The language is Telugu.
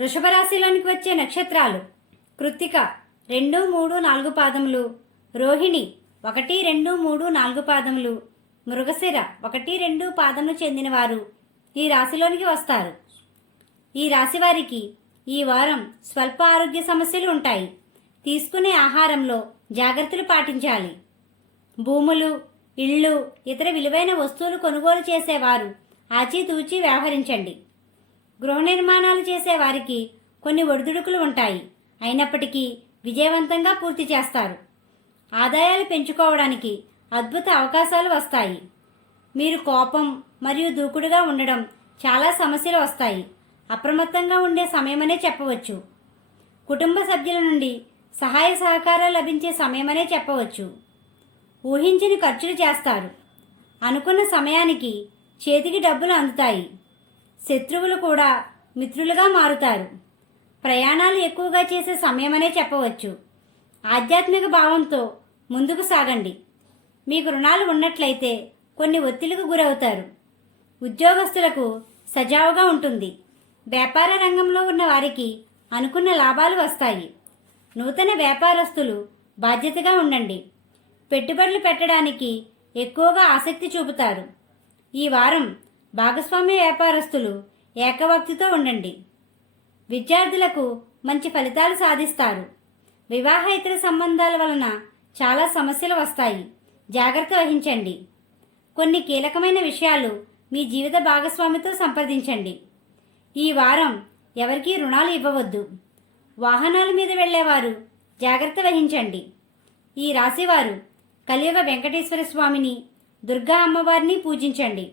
వృషభ రాశిలోనికి వచ్చే నక్షత్రాలు. కృత్తిక రెండు మూడు నాలుగు పాదములు. రోహిణి ఒకటి రెండు మూడు నాలుగు పాదములు. మృగశిర ఒకటి రెండు పాదములు చెందినవారు. ఈ రాశిలోనికి వస్తారు. ఈ రాశి వారికి ఈ వారం స్వల్ప ఆరోగ్య సమస్యలు ఉంటాయి. తీసుకునే ఆహారంలో జాగ్రత్తలు పాటించాలి. భూములు ఇళ్ళు ఇతర విలువైన వస్తువులు కొనుగోలు చేసేవారు. ఆచితూచి వ్యవహరించండి. గృహ నిర్మాణాలు చేసే వారికి కొన్ని ఒడిదుడుకులు ఉంటాయి. అయినప్పటికీ విజయవంతంగా పూర్తి చేస్తారు. ఆదాయాలు పెంచుకోవడానికి అద్భుత అవకాశాలు వస్తాయి. మీరు కోపం మరియు దూకుడుగా ఉండడం చాలా సమస్యలు వస్తాయి. అప్రమత్తంగా ఉండే సమయమనే చెప్పవచ్చు. కుటుంబ సభ్యుల నుండి సహాయ సహకారాలు లభించే సమయమనే చెప్పవచ్చు. ఊహించని ఖర్చులు చేస్తారు. అనుకున్న సమయానికి చేతికి డబ్బులు అందుతాయి. శత్రువులు కూడా మిత్రులుగా మారుతారు. ప్రయాణాలు ఎక్కువగా చేసే సమయమనే చెప్పవచ్చు. ఆధ్యాత్మిక భావంతో ముందుకు సాగండి. మీకు రుణాలు ఉన్నట్లయితే కొన్ని ఒత్తిడికి గురవుతారు. ఉద్యోగస్తులకు సజావుగా ఉంటుంది. వ్యాపార రంగంలో ఉన్న వారికి అనుకున్న లాభాలు వస్తాయి. నూతన వ్యాపారస్తులు బాధ్యతగా ఉండండి. పెట్టుబడులు పెట్టడానికి ఎక్కువగా ఆసక్తి చూపుతారు. ఈ వారం భాగస్వామ్య వ్యాపారస్తులు ఏకభక్తితో ఉండండి. విద్యార్థులకు మంచి ఫలితాలు సాధిస్తారు. వివాహేతర సంబంధాల వలన చాలా సమస్యలు వస్తాయి. జాగ్రత్త వహించండి. కొన్ని కీలకమైన విషయాలు మీ జీవిత భాగస్వామితో సంప్రదించండి. ఈ వారం ఎవరికీ రుణాలు ఇవ్వవద్దు. వాహనాల మీద వెళ్ళేవారు జాగ్రత్త వహించండి. ఈ రాశివారు కలియుగ వెంకటేశ్వర స్వామిని దుర్గా అమ్మవారిని పూజించండి.